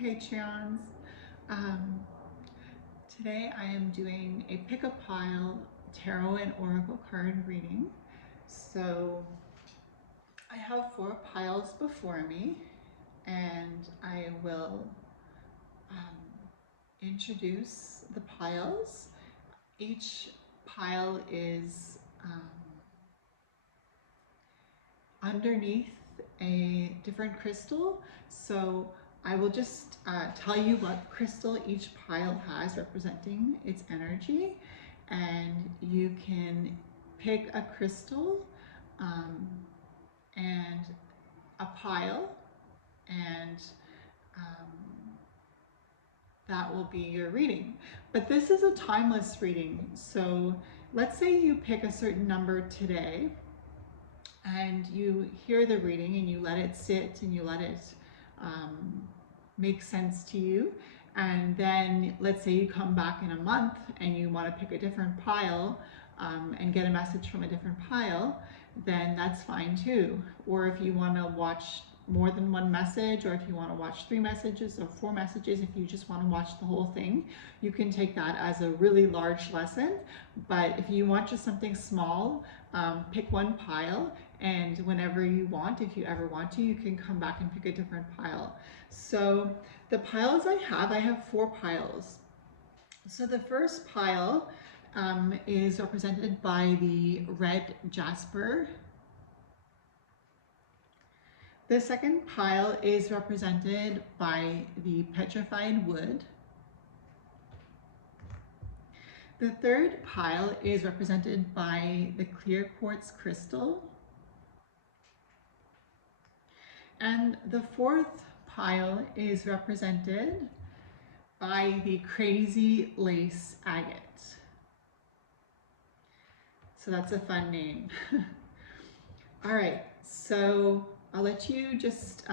Patreons. Um, Today I am doing a pick-a-pile tarot and oracle card reading. So I have 4 piles before me, and I will introduce the piles. Each pile is underneath a different crystal. So I will just tell you what crystal each pile has representing its energy, and you can pick a crystal and a pile, and that will be your reading. But this is a timeless reading. So let's say you pick a certain number today and you hear the reading and you let it sit and you let it make sense to you. And then let's say you come back in a month and you want to pick a different pile and get a message from a different pile, then that's fine too. Or if you want to watch more than one message, or if you want to watch 3 messages or 4 messages, if you just want to watch the whole thing, you can take that as a really large lesson. But if you want just something small, pick one pile, and whenever you want, if you ever want to, you can come back and pick a different pile. So the piles I have 4 piles. So the first pile is represented by the red jasper. The second pile is represented by the petrified wood. The third pile is represented by the clear quartz crystal. And the fourth pile is represented by the crazy lace agate. So that's a fun name. All right, so I'll let you just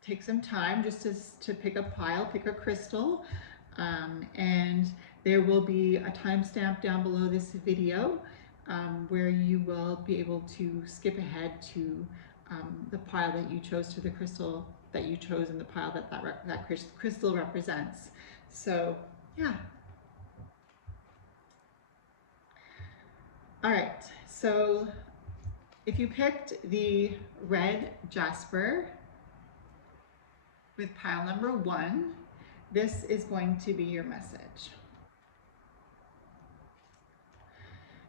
take some time just to pick a pile, pick a crystal, and there will be a timestamp down below this video where you will be able to skip ahead to the pile that you chose, to the crystal that you chose, and the pile that crystal represents. So yeah. All right, so if you picked the red jasper with pile number 1, this is going to be your message.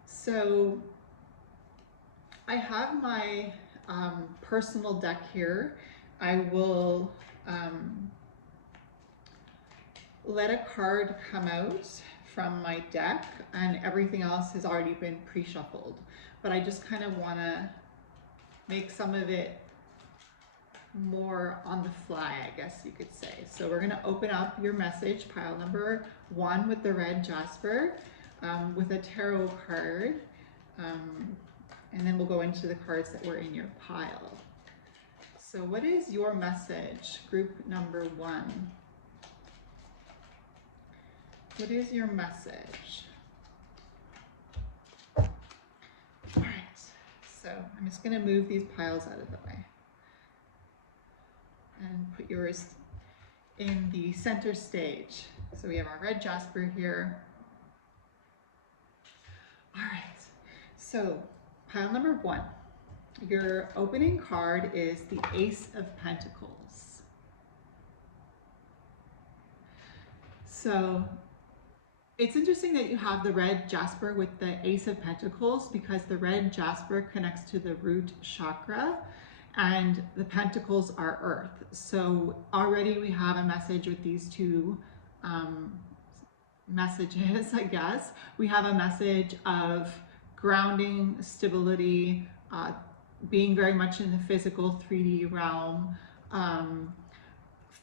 So I have my personal deck here. I will let a card come out from my deck, and everything else has already been pre-shuffled. But I just kind of want to make some of it more on the fly, I guess you could say. So we're going to open up your message, pile number 1 with the red jasper, with a tarot card, and then we'll go into the cards that were in your pile. So what is your message, group number 1? What is your message? All right, so I'm just going to move these piles out of the way and put yours in the center stage. So we have our red jasper here. All right, so pile number 1. Your opening card is the Ace of Pentacles. So it's interesting that you have the red jasper with the Ace of Pentacles, because the red jasper connects to the root chakra and the pentacles are earth. So already we have a message with these 2 messages, I guess. We have a message of grounding, stability, being very much in the physical 3D realm,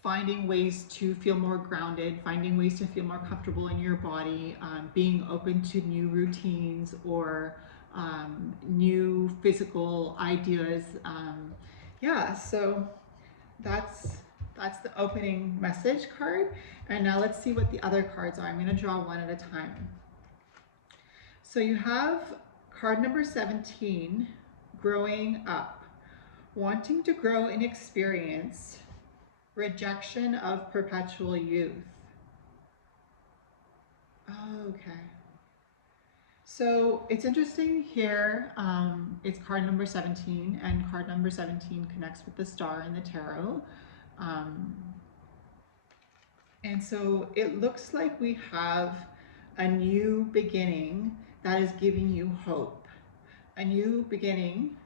finding ways to feel more grounded, finding ways to feel more comfortable in your body, being open to new routines or new physical ideas. Yeah, so that's the opening message card. And now let's see what the other cards are. I'm going to draw one at a time. So you have card number 17, growing up. Wanting to grow in experience, Rejection of perpetual youth. Okay. So it's interesting here. It's card number 17, and card number 17 connects with the star in the tarot. And so it looks like we have a new beginning that is giving you hope. A new beginning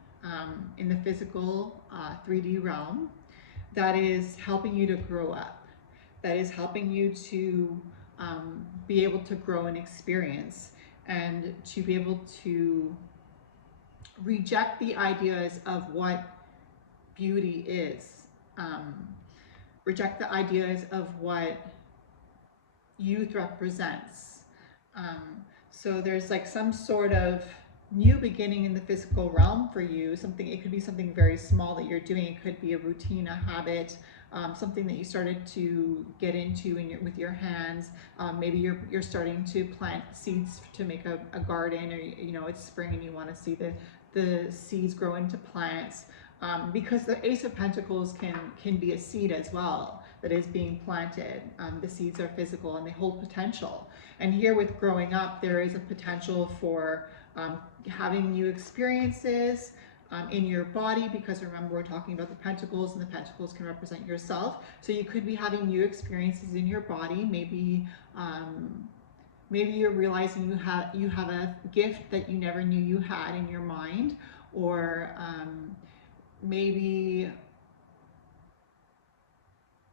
in the physical 3D realm that is helping you to grow up, that is helping you to be able to grow and experience, and to be able to reject the ideas of what beauty is, reject the ideas of what youth represents. So there's like some sort of new beginning in the physical realm for you. It could be something very small that you're doing. It could be a routine, a habit, something that you started to get into with your hands. Maybe you're starting to plant seeds to make a garden, or it's spring and you want to see the seeds grow into plants. Because the Ace of Pentacles can be a seed as well that is being planted. The seeds are physical and they hold potential. And here with growing up, there is a potential for having new experiences in your body, because remember, we're talking about the pentacles, and the pentacles can represent yourself. So you could be having new experiences in your body. Maybe you're realizing you have a gift that you never knew you had in your mind, or maybe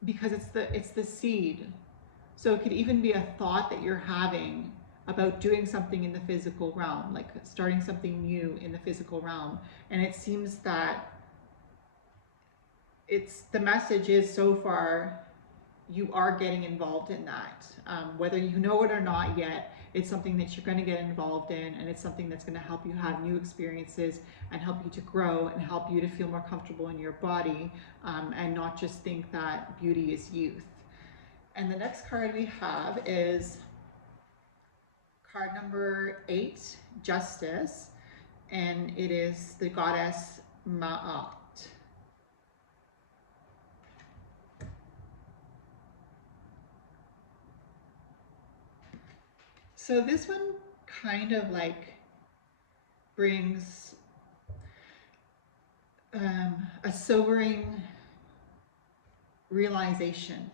because it's the seed. So it could even be a thought that you're having about doing something in the physical realm, like starting something new in the physical realm. And it seems that the message is, so far, you are getting involved in that. Whether you know it or not yet, it's something that you're going to get involved in, and it's something that's going to help you have new experiences and help you to grow and help you to feel more comfortable in your body, and not just think that beauty is youth. And the next card we have is card number 8, Justice, and it is the goddess Ma'at. So this one kind of like brings a sobering realization.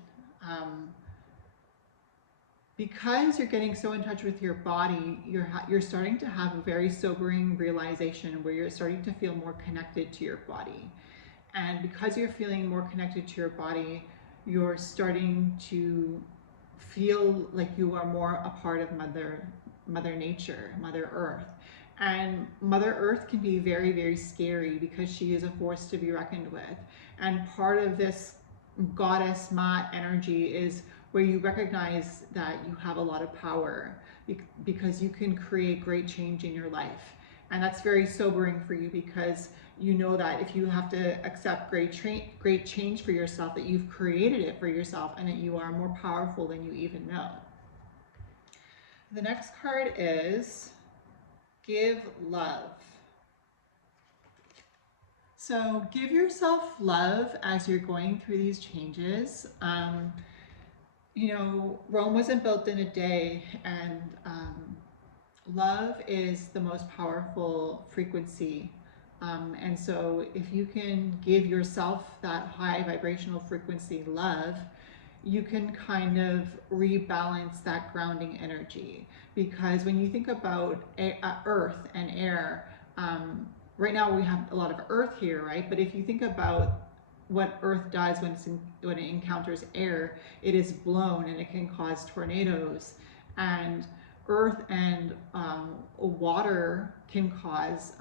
Because you're getting so in touch with your body, you're starting to have a very sobering realization where you're starting to feel more connected to your body. And because you're feeling more connected to your body, you're starting to feel like you are more a part of Mother Nature, Mother Earth. And Mother Earth can be very, very scary because she is a force to be reckoned with. And part of this goddess Ma'at energy is where you recognize that you have a lot of power, because you can create great change in your life. And that's very sobering for you, because you know that if you have to accept great change for yourself, that you've created it for yourself, and that you are more powerful than you even know. The next card is Give Love. So give yourself love as you're going through these changes. Rome wasn't built in a day, and love is the most powerful frequency. And so if you can give yourself that high vibrational frequency love, you can kind of rebalance that grounding energy. Because when you think about earth and air, right now we have a lot of earth here, right? But if you think about what earth does when it encounters air, it is blown and it can cause tornadoes. And earth and water can cause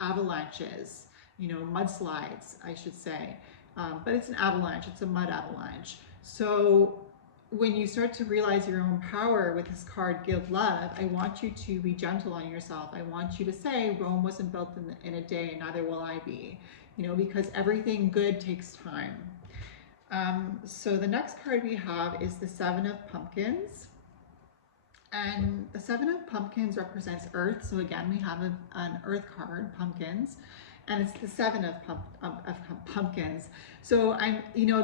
avalanches, mudslides, I should say. But it's an avalanche, it's a mud avalanche. So when you start to realize your own power with this card, Give Love, I want you to be gentle on yourself. I want you to say, Rome wasn't built in a day, and neither will I be, because everything good takes time. So the next card we have is the 7 of Pumpkins. And the 7 of Pumpkins represents earth. So again, we have an earth card, pumpkins. and it's the seven of pumpkins. So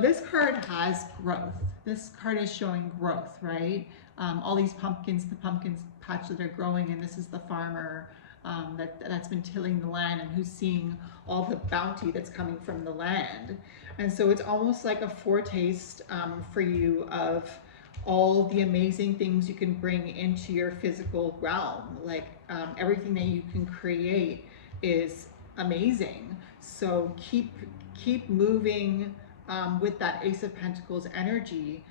this card has growth. This card is showing growth, right? All these pumpkins, the pumpkins patch that are growing, and this is the farmer that's been tilling the land and who's seeing all the bounty that's coming from the land. And so it's almost like a foretaste for you of all the amazing things you can bring into your physical realm. Like everything that you can create is amazing. So keep moving with that Ace of Pentacles energy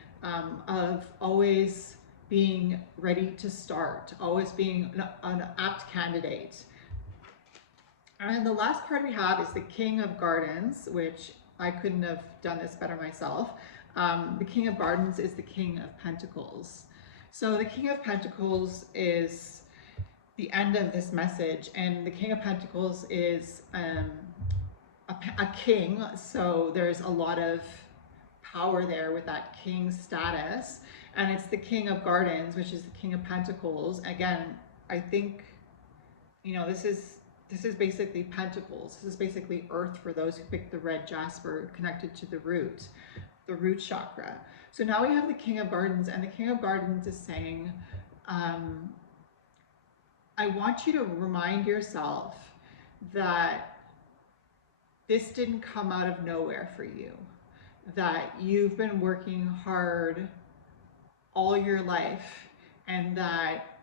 of always being ready to start, always being an apt candidate. And the last card we have is the King of Gardens, which I couldn't have done this better myself. The King of Gardens is the King of Pentacles. So the King of Pentacles is the end of this message, and the King of Pentacles is a king, so there's a lot of power there with that king status. And it's the King of Gardens, which is the King of Pentacles. Again, I think, this is basically Pentacles. This is basically Earth for those who picked the red jasper connected to the root chakra. So now we have the King of Gardens, and the King of Gardens is saying, I want you to remind yourself that this didn't come out of nowhere for you, that you've been working hard all your life, and that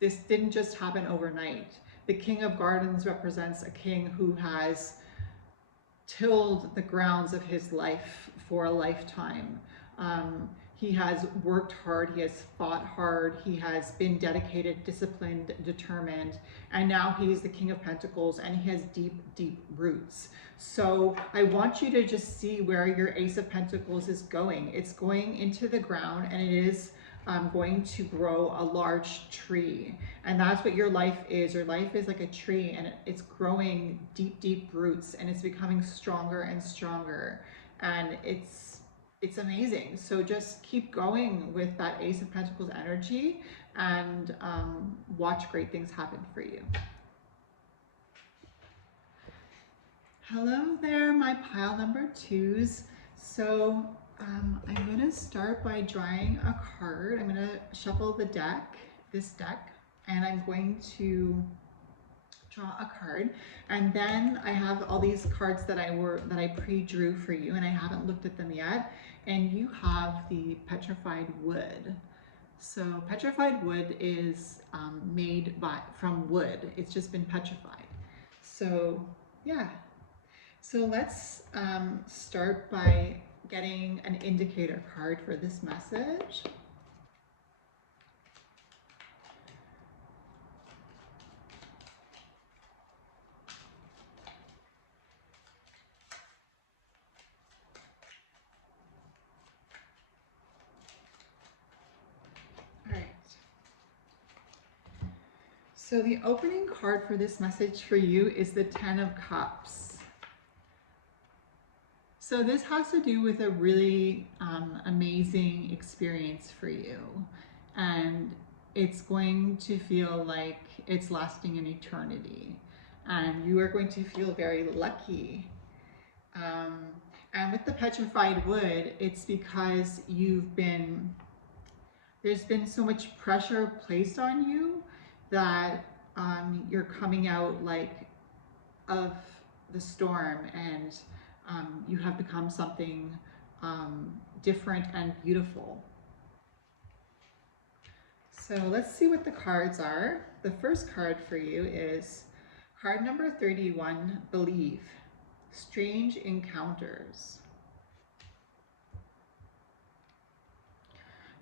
this didn't just happen overnight. The King of Gardens represents a king who has tilled the grounds of his life for a lifetime. He has worked hard, he has fought hard, he has been dedicated, disciplined, determined, and now he's the King of Pentacles, and he has deep, deep roots. So I want you to just see where your Ace of Pentacles is going. It's going into the ground, and it is going to grow a large tree. And that's what your life is. Your life is like a tree, and it's growing deep, deep roots, and it's becoming stronger and stronger. And it's amazing. So just keep going with that Ace of Pentacles energy, and watch great things happen for you. Hello there, my pile number twos. So I'm going to start by drawing a card. I'm going to shuffle this deck, and I'm going to draw a card. And then I have all these cards that I pre-drew for you, and I haven't looked at them yet. And you have the petrified wood. So petrified wood is made from wood. It's just been petrified. So yeah. So let's start by getting an indicator card for this message. All right. So the opening card for this message for you is the Ten of Cups. So this has to do with a really amazing experience for you, and it's going to feel like it's lasting an eternity, and you are going to feel very lucky. And with the petrified wood, it's because there's been so much pressure placed on you that you're coming out like of the storm, and you have become something different and beautiful. So let's see what the cards are. The first card for you is card number 31, Believe. Strange Encounters.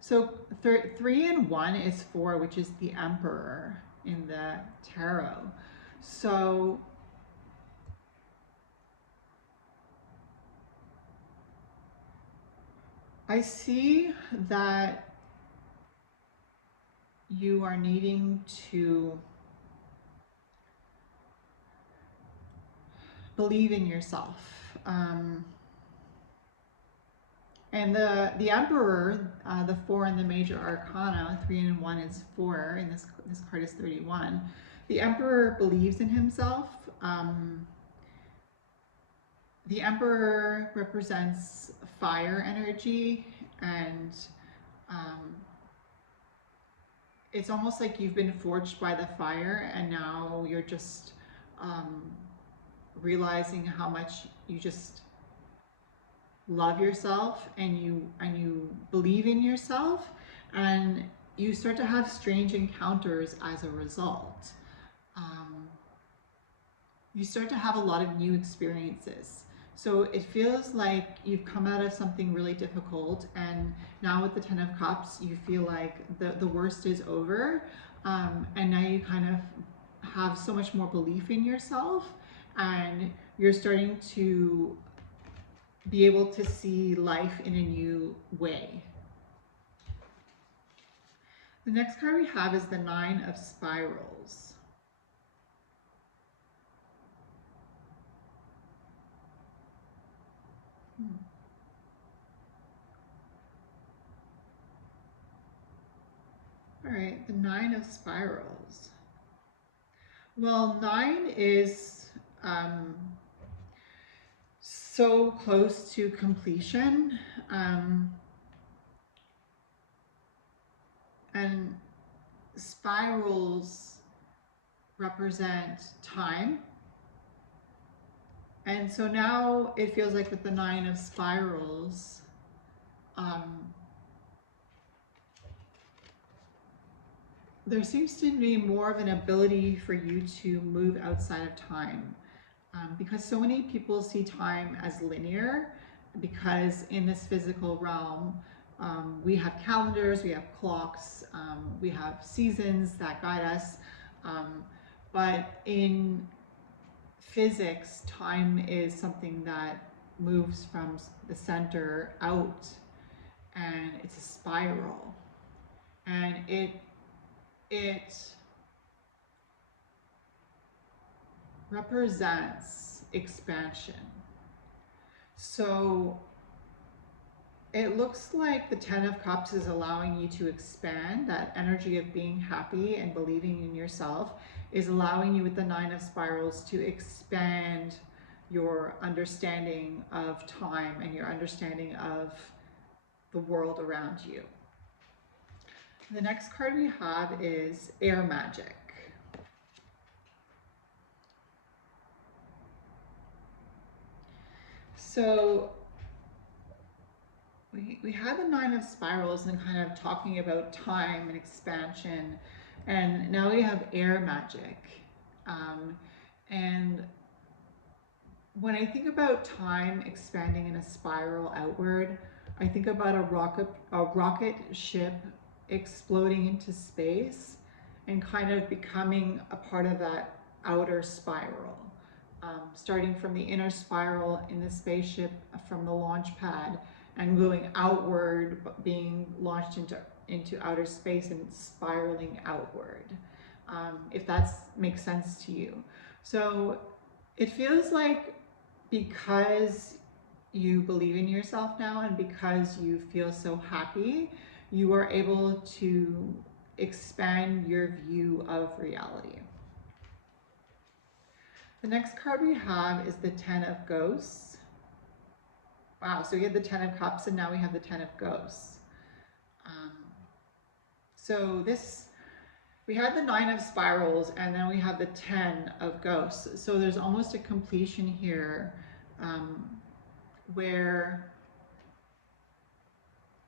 So 3 and 1 is 4, which is the Emperor in the tarot. So I see that you are needing to believe in yourself. And the Emperor, the 4 in the major arcana, 3 and 1 is 4, and this card is 31. The Emperor believes in himself. The Emperor represents fire energy, and it's almost like you've been forged by the fire, and now you're just realizing how much you just love yourself, and you believe in yourself, and you start to have strange encounters as a result. You start to have a lot of new experiences. So it feels like you've come out of something really difficult, and now with the Ten of Cups, you feel like the worst is over, and now you kind of have so much more belief in yourself, and you're starting to be able to see life in a new way. The next card we have is the Nine of Spirals. All right, the Nine of Spirals. Well, 9 is so close to completion, and spirals represent time. And so now it feels like with the Nine of Spirals, there seems to be more of an ability for you to move outside of time, because so many people see time as linear, because in this physical realm, we have calendars, we have clocks, we have seasons that guide us, but in physics, time is something that moves from the center out, and it's a spiral, and it represents expansion. So it looks like the Ten of Cups is allowing you to expand. That energy of being happy and believing in yourself is allowing you with the Nine of Spirals to expand your understanding of time and your understanding of the world around you. The next card we have is Air Magic. So we had the Nine of Spirals and kind of talking about time and expansion, and now we have Air Magic. And when I think about time expanding in a spiral outward, I think about a rocket ship exploding into space and kind of becoming a part of that outer spiral. Starting from the inner spiral in the spaceship from the launch pad and going outward, being launched into outer space and spiraling outward, if that makes sense to you. So it feels like because you believe in yourself now and because you feel so happy, you are able to expand your view of reality. The next card we have is the Ten of Ghosts. Wow, so we had the Ten of Cups and now we have the Ten of Ghosts. So we had the Nine of Spirals and then we have the Ten of Ghosts. So there's almost a completion here, where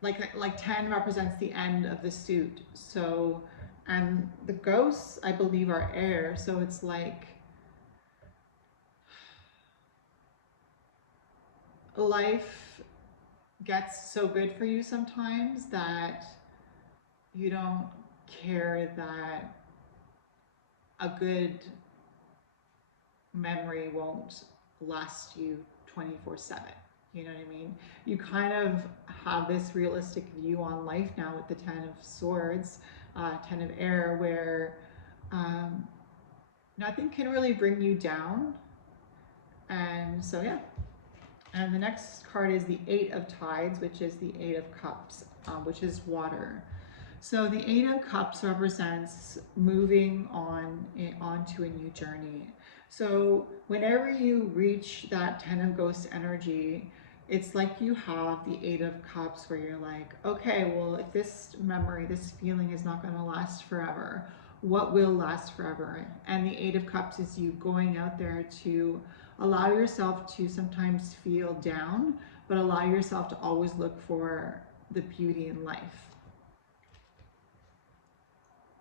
like 10 represents the end of the suit. So, and the ghosts, I believe, are air. So it's like life gets so good for you sometimes that you don't care that a good memory won't last you 24/7. You know what I mean? You kind of have this realistic view on life now with the Ten of Swords, Ten of Air, where nothing can really bring you down. And so, yeah. And the next card is the Eight of Tides, which is the Eight of Cups, which is water. So the Eight of Cups represents moving onto a new journey. So whenever you reach that 10 of ghost energy, it's like you have the 8 of cups where you're like, okay, well, if this memory, this feeling is not going to last forever, what will last forever? And the 8 of cups is you going out there to allow yourself to sometimes feel down, but allow yourself to always look for the beauty in life.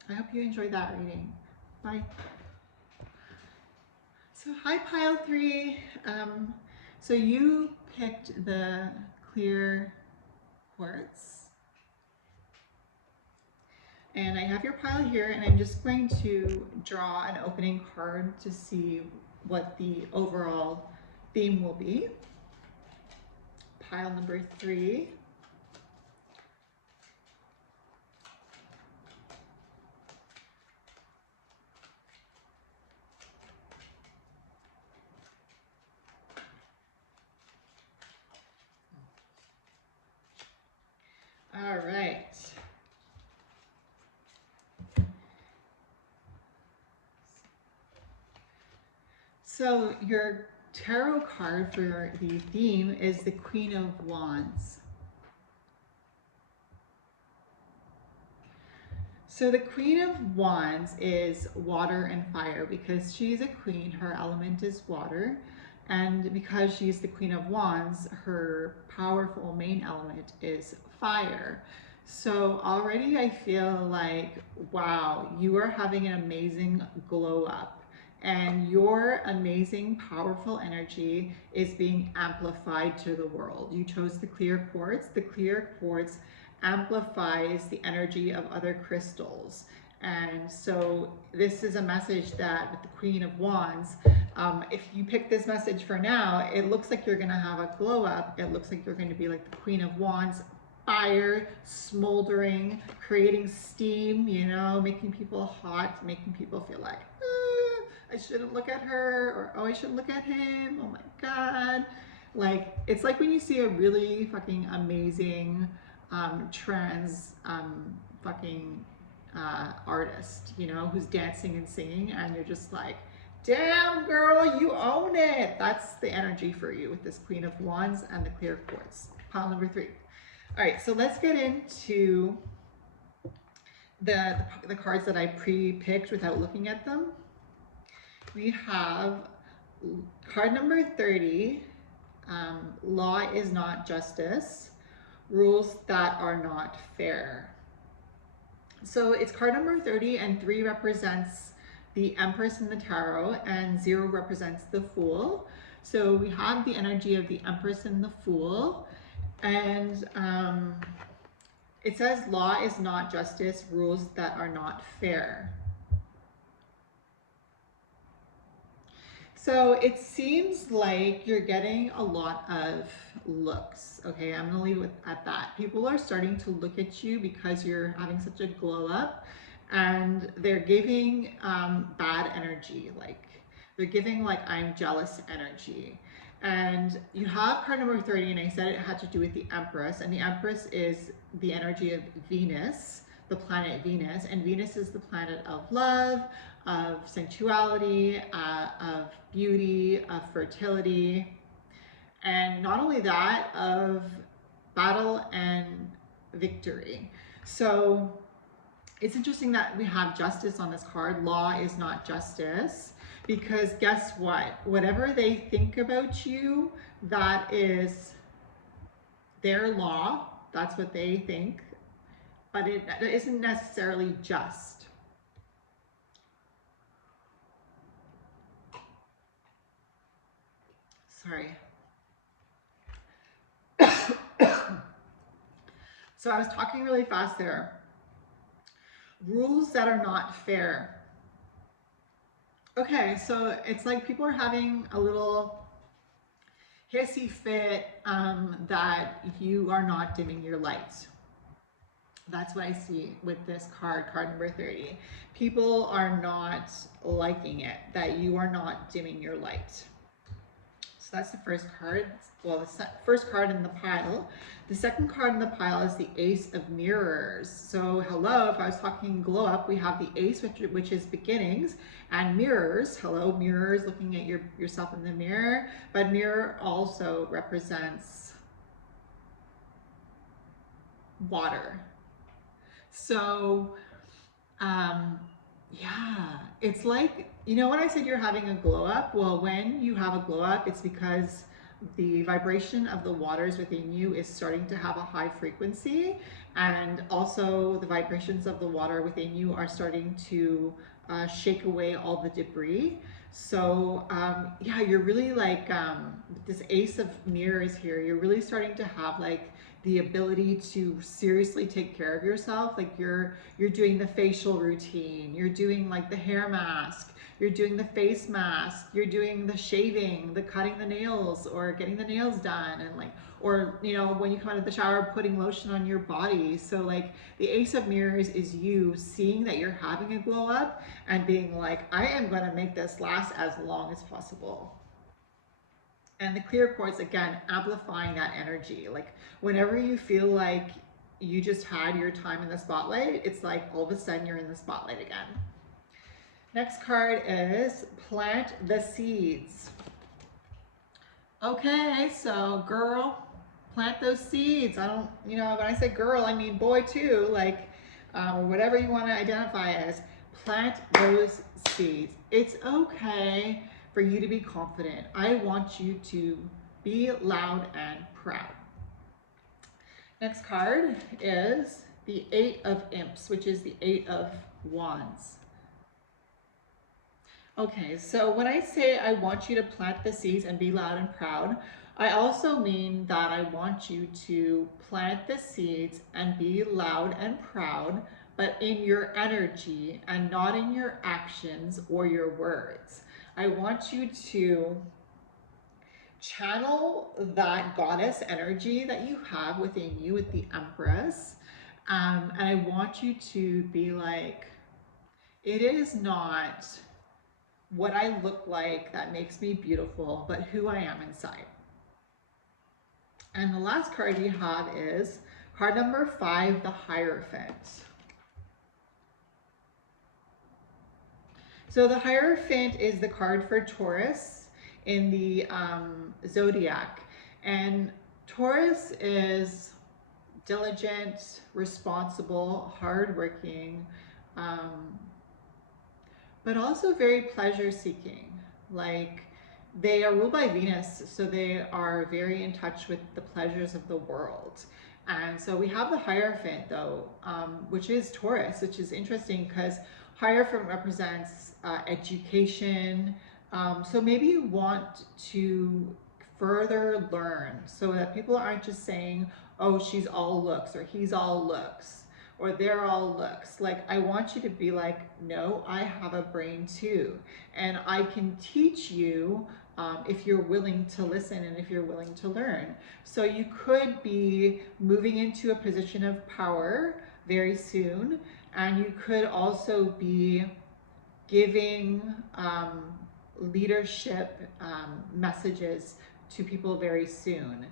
I hope you enjoyed that reading. Bye. So hi, pile 3. So you picked the clear quartz. And I have your pile here, and I'm just going to draw an opening card to see what the overall theme will be. Pile number 3. All right. So your tarot card for the theme is the Queen of Wands. So the Queen of Wands is water and fire because she's a queen, her element is water. And because she's the Queen of Wands, her powerful main element is fire. So already I feel like, wow, you are having an amazing glow up. And your amazing, powerful energy is being amplified to the world. You chose the clear quartz. The clear quartz amplifies the energy of other crystals. And so this is a message that with the Queen of Wands, if you pick this message for now, it looks like you're going to have a glow up. It looks like you're going to be like the Queen of Wands, fire, smoldering, creating steam, you know, making people hot, making people feel like, I shouldn't look at her, or oh, I shouldn't look at him, oh my God. Like, it's like when you see a really fucking amazing trans fucking artist, you know, who's dancing and singing, and you're just like, damn girl, you own it. That's the energy for you with this Queen of Wands and the clear quartz. Pile number 3. All right, so let's get into the cards that I pre-picked without looking at them. We have card number 30, law is not justice, rules that are not fair. So it's card number 30, and 3 represents the Empress in the tarot, and 0 represents the Fool. So we have the energy of the Empress and the Fool, and it says law is not justice, rules that are not fair. So it seems like you're getting a lot of looks. Okay, I'm gonna leave it at that. People are starting to look at you because you're having such a glow up, and they're giving bad energy. Like they're giving like I'm jealous energy. And you have card number 30, and I said it had to do with the Empress, and the Empress is the energy of Venus, the planet Venus, and Venus is the planet of love, of sensuality, of beauty, of fertility, and not only that, of battle and victory. So it's interesting that we have justice on this card. Law is not justice, because guess what? Whatever they think about you, that is their law. That's what they think, but it isn't necessarily just. Sorry. So I was talking really fast there. Rules that are not fair. Okay, so it's like people are having a little hissy fit that you are not dimming your lights. That's what I see with this card number 30. People are not liking it, that you are not dimming your light. So that's the first card. Well, the first card in the pile. The second card in the pile is the Ace of Mirrors. So hello, if I was talking glow up, we have the Ace, which is beginnings, and mirrors. Hello, mirrors, looking at yourself in the mirror. But mirror also represents water. So, yeah, it's like, you know, when I said you're having a glow up, well, when you have a glow up, it's because the vibration of the waters within you is starting to have a high frequency, and also the vibrations of the water within you are starting to shake away all the debris. So yeah, you're really like this Ace of Mirrors here, you're really starting to have like the ability to seriously take care of yourself. Like you're doing the facial routine, you're doing like the hair mask, you're doing the face mask, you're doing the shaving, the cutting the nails or getting the nails done, and like, or you know, when you come out of the shower, putting lotion on your body. So like the Ace of Mirrors is you seeing that you're having a glow up and being like, I am going to make this last as long as possible. And the clear quartz, again, amplifying that energy. Like whenever you feel like you just had your time in the spotlight, it's like all of a sudden you're in the spotlight again. Next card is plant the seeds. Okay, so girl, plant those seeds. I don't, you know, when I say girl, I mean boy too, like, or whatever you want to identify as. Plant those seeds. It's okay for you to be confident. I want you to be loud and proud. Next card is the Eight of Imps, which is the Eight of Wands. Okay, so when I say I want you to plant the seeds and be loud and proud, I also mean that I want you to plant the seeds and be loud and proud, but in your energy and not in your actions or your words. I want you to channel that goddess energy that you have within you with the Empress. And I want you to be like, it is not what I look like that makes me beautiful, but who I am inside. And the last card you have is card number 5, the Hierophant. So the Hierophant is the card for Taurus in the zodiac. And Taurus is diligent, responsible, hardworking, but also very pleasure seeking. Like they are ruled by Venus, so they are very in touch with the pleasures of the world. And so we have the Hierophant though, which is Taurus, which is interesting because Hierophant represents education. So maybe you want to further learn so that people aren't just saying, oh, she's all looks or he's all looks or they're all looks. Like I want you to be like, no, I have a brain too. And I can teach you if you're willing to listen and if you're willing to learn. So you could be moving into a position of power very soon. And you could also be giving leadership messages to people very soon.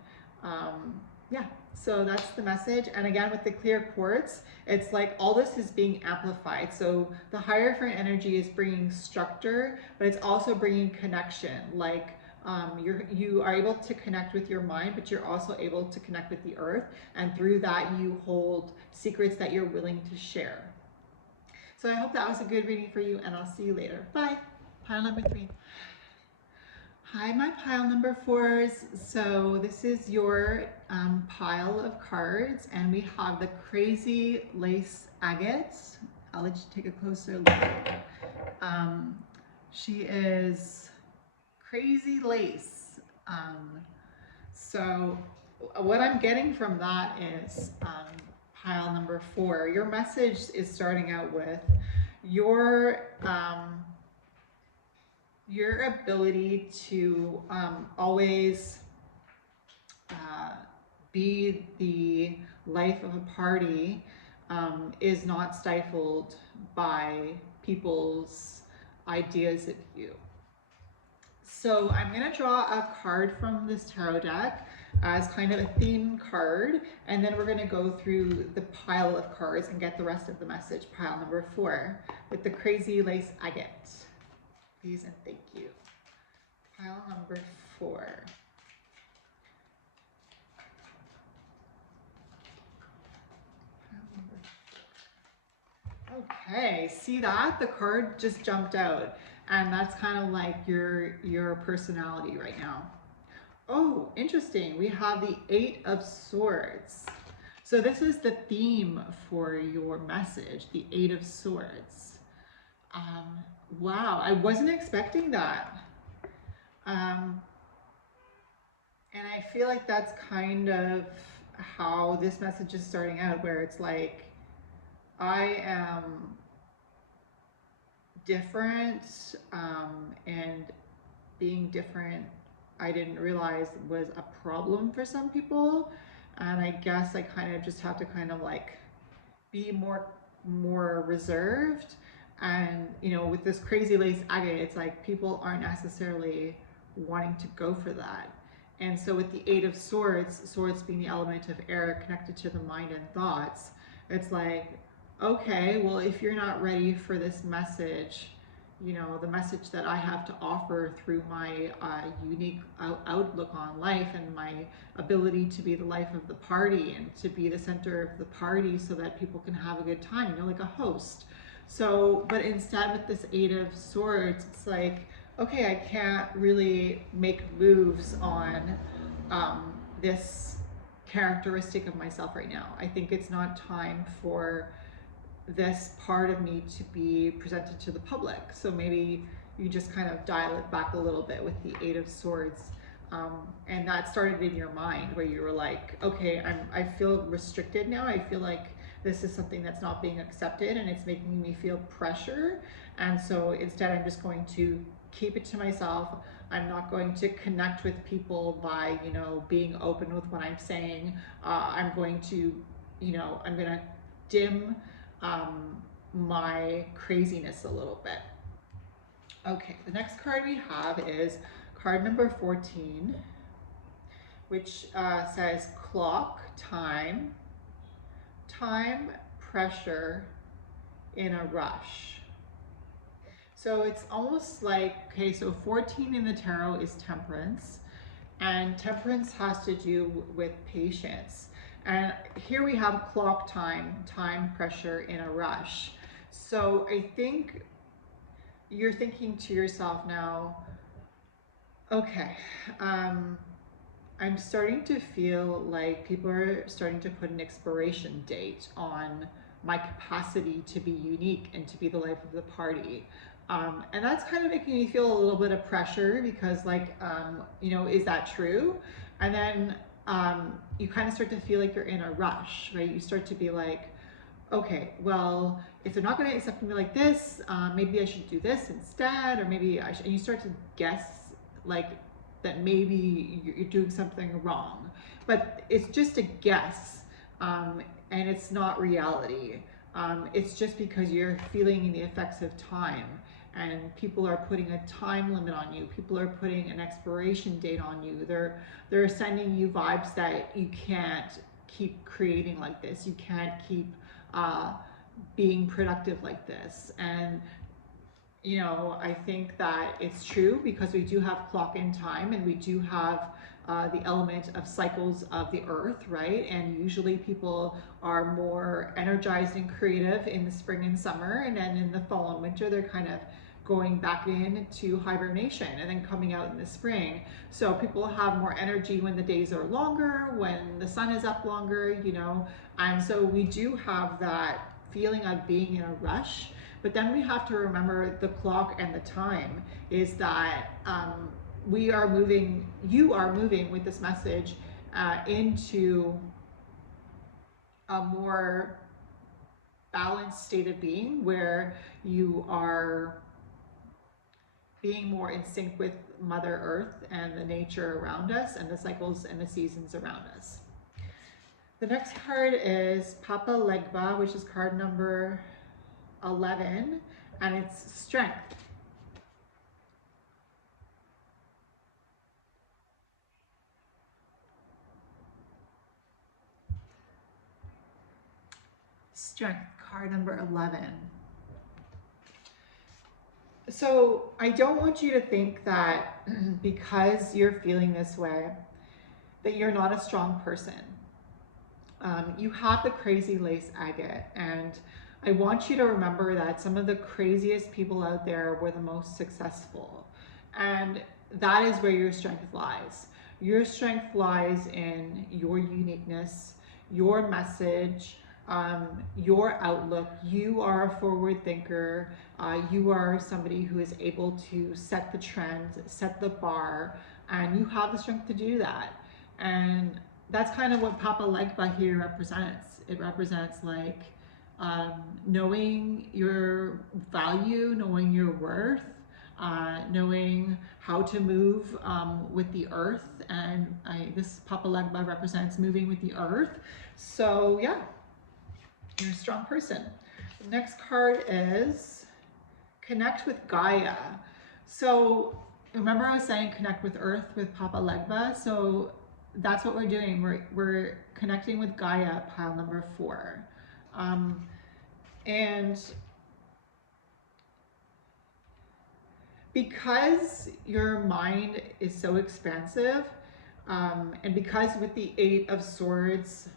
Yeah, so that's the message. And again, with the clear quartz, it's like all this is being amplified. So the Hierophant energy is bringing structure, but it's also bringing connection. Like you are able to connect with your mind, but you're also able to connect with the earth. And through that, you hold secrets that you're willing to share. So I hope that was a good reading for you, and I'll see you later. Bye. Pile number 3. Hi, my pile number 4s. So this is your pile of cards, and we have the Crazy Lace Agate. I'll let you take a closer look. She is crazy lace. So what I'm getting from that is pile number 4. Your message is starting out with your ability to always be the life of a party is not stifled by people's ideas of you. So I'm going to draw a card from this tarot deck as kind of a theme card, and then we're going to go through the pile of cards and get the rest of the message, pile number 4, with the crazy lace agate. Please and thank you. Pile number 4. Okay, see that? The card just jumped out, and that's kind of like your personality right now. Oh, interesting. We have the 8 of Swords. So this is the theme for your message, the 8 of Swords. Wow, I wasn't expecting that. And I feel like that's kind of how this message is starting out, where it's like, I am different, and being different, I didn't realize was a problem for some people. And I guess I kind of just have to kind of like be more reserved. And you know, with this crazy lace agate, it's like people aren't necessarily wanting to go for that. And so with the 8 of Swords, swords being the element of air connected to the mind and thoughts, it's like, okay, well, if you're not ready for this message, you know, the message that I have to offer through my unique outlook on life and my ability to be the life of the party and to be the center of the party so that people can have a good time, you know, like a host. So, but instead with this 8 of Swords, it's like, okay, I can't really make moves on this characteristic of myself right now. I think it's not time for this part of me to be presented to the public. So maybe you just kind of dial it back a little bit with the 8 of Swords. And that started in your mind where you were like, okay, I feel restricted now. I feel like this is something that's not being accepted and it's making me feel pressure. And so instead I'm just going to keep it to myself. I'm not going to connect with people by, you know, being open with what I'm saying. I'm going to, you know, I'm going to dim my craziness a little bit. Okay, the next card we have is card number 14, which says clock, time, pressure, in a rush. So it's almost like, okay, so 14 in the tarot is temperance, and temperance has to do with patience. And here we have clock, time, pressure, in a rush. So I think you're thinking to yourself now, okay, I'm starting to feel like people are starting to put an expiration date on my capacity to be unique and to be the life of the party. And that's kind of making me feel a little bit of pressure because like, you know, is that true? And then you kind of start to feel like you're in a rush, right? You start to be like, okay, well, if they're not going to accept me like this, maybe I should do this instead, or maybe I should, and you start to guess like that maybe you're doing something wrong, but it's just a guess, and it's not reality. It's just because you're feeling the effects of time, and people are putting a time limit on you. People are putting an expiration date on you. They're sending you vibes that you can't keep creating like this. You can't keep being productive like this. And you know, I think that it's true because we do have clock in time, and we do have the element of cycles of the earth, right? And usually people are more energized and creative in the spring and summer, and then in the fall and winter they're kind of going back into hibernation and then coming out in the spring. So people have more energy when the days are longer, when the sun is up longer, you know. And so we do have that feeling of being in a rush. But then we have to remember the clock and the time is that we are moving, you are moving with this message into a more balanced state of being where you are being more in sync with Mother Earth and the nature around us and the cycles and the seasons around us. The next card is Papa Legba, which is card number 11, and it's strength. Strength, card number 11. So I don't want you to think that because you're feeling this way, that you're not a strong person. You have the crazy lace agate, and I want you to remember that some of the craziest people out there were the most successful. And that is where your strength lies. Your strength lies in your uniqueness, your message, your outlook. You are a forward thinker. You are somebody who is able to set the trend, set the bar, and you have the strength to do that. And that's kind of what Papa Legba here represents. It represents like knowing your value, knowing your worth, knowing how to move with the earth. And this Papa Legba represents moving with the earth. So yeah, you're a strong person. The next card is Connect with Gaia. So remember I was saying connect with earth with Papa Legba? So that's what we're doing. We're connecting with Gaia, pile number 4. And because your mind is so expansive, and because with the 8 of Swords,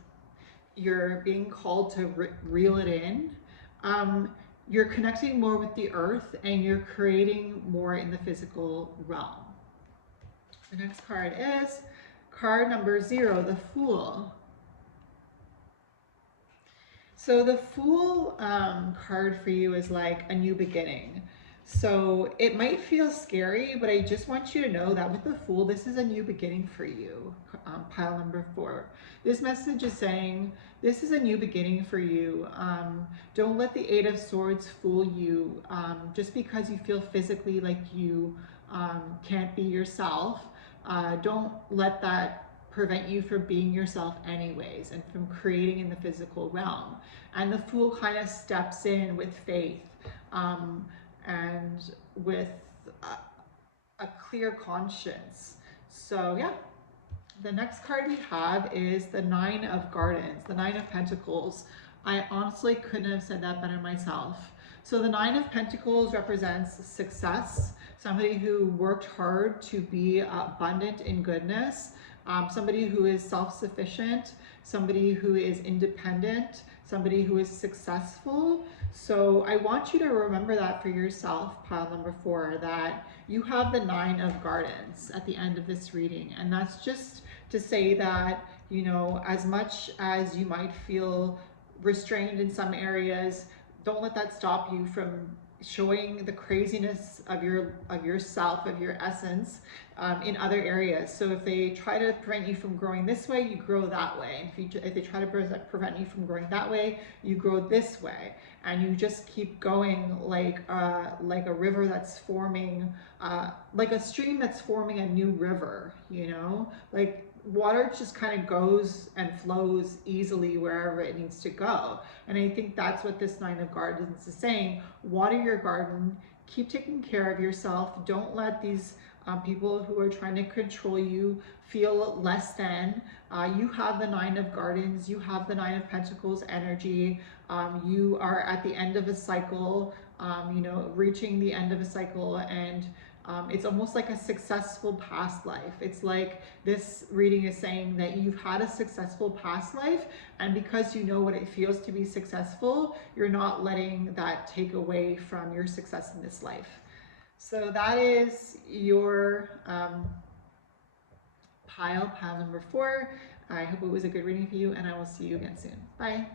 you're being called to reel it in, you're connecting more with the earth and you're creating more in the physical realm. The next card is card number 0, the Fool. So the Fool card for you is like a new beginning. So it might feel scary, but I just want you to know that with the Fool, this is a new beginning for you, pile number 4. This message is saying, this is a new beginning for you. Don't let the 8 of Swords fool you. Just because you feel physically like you can't be yourself, don't let that prevent you from being yourself anyways and from creating in the physical realm. And the Fool kind of steps in with faith and with a clear conscience. So yeah, the next card we have is the 9 of Gardens, the 9 of Pentacles. I honestly couldn't have said that better myself. So the 9 of Pentacles represents success, somebody who worked hard to be abundant in goodness, somebody who is self-sufficient, somebody who is independent, somebody who is successful. So I want you to remember that for yourself, pile number 4, that you have the 9 of Gardens at the end of this reading. And that's just to say that, you know, as much as you might feel restrained in some areas, don't let that stop you from showing the craziness of yourself, of your essence, in other areas. So if they try to prevent you from growing this way, you grow that way. If they try to prevent you from growing that way, you grow this way. And you just keep going like a river that's forming, like a stream that's forming a new river, you know? Like water just kind of goes and flows easily wherever it needs to go. And I think that's what this 9 of Gardens is saying. Water your garden, keep taking care of yourself. Don't let these people who are trying to control you feel less than. You have the 9 of Gardens, you have the 9 of Pentacles energy. You are at the end of a cycle, you know, reaching the end of a cycle, and it's almost like a successful past life. It's like this reading is saying that you've had a successful past life, and because you know what it feels to be successful, you're not letting that take away from your success in this life. So that is your pile number 4. I hope it was a good reading for you, and I will see you again soon. Bye.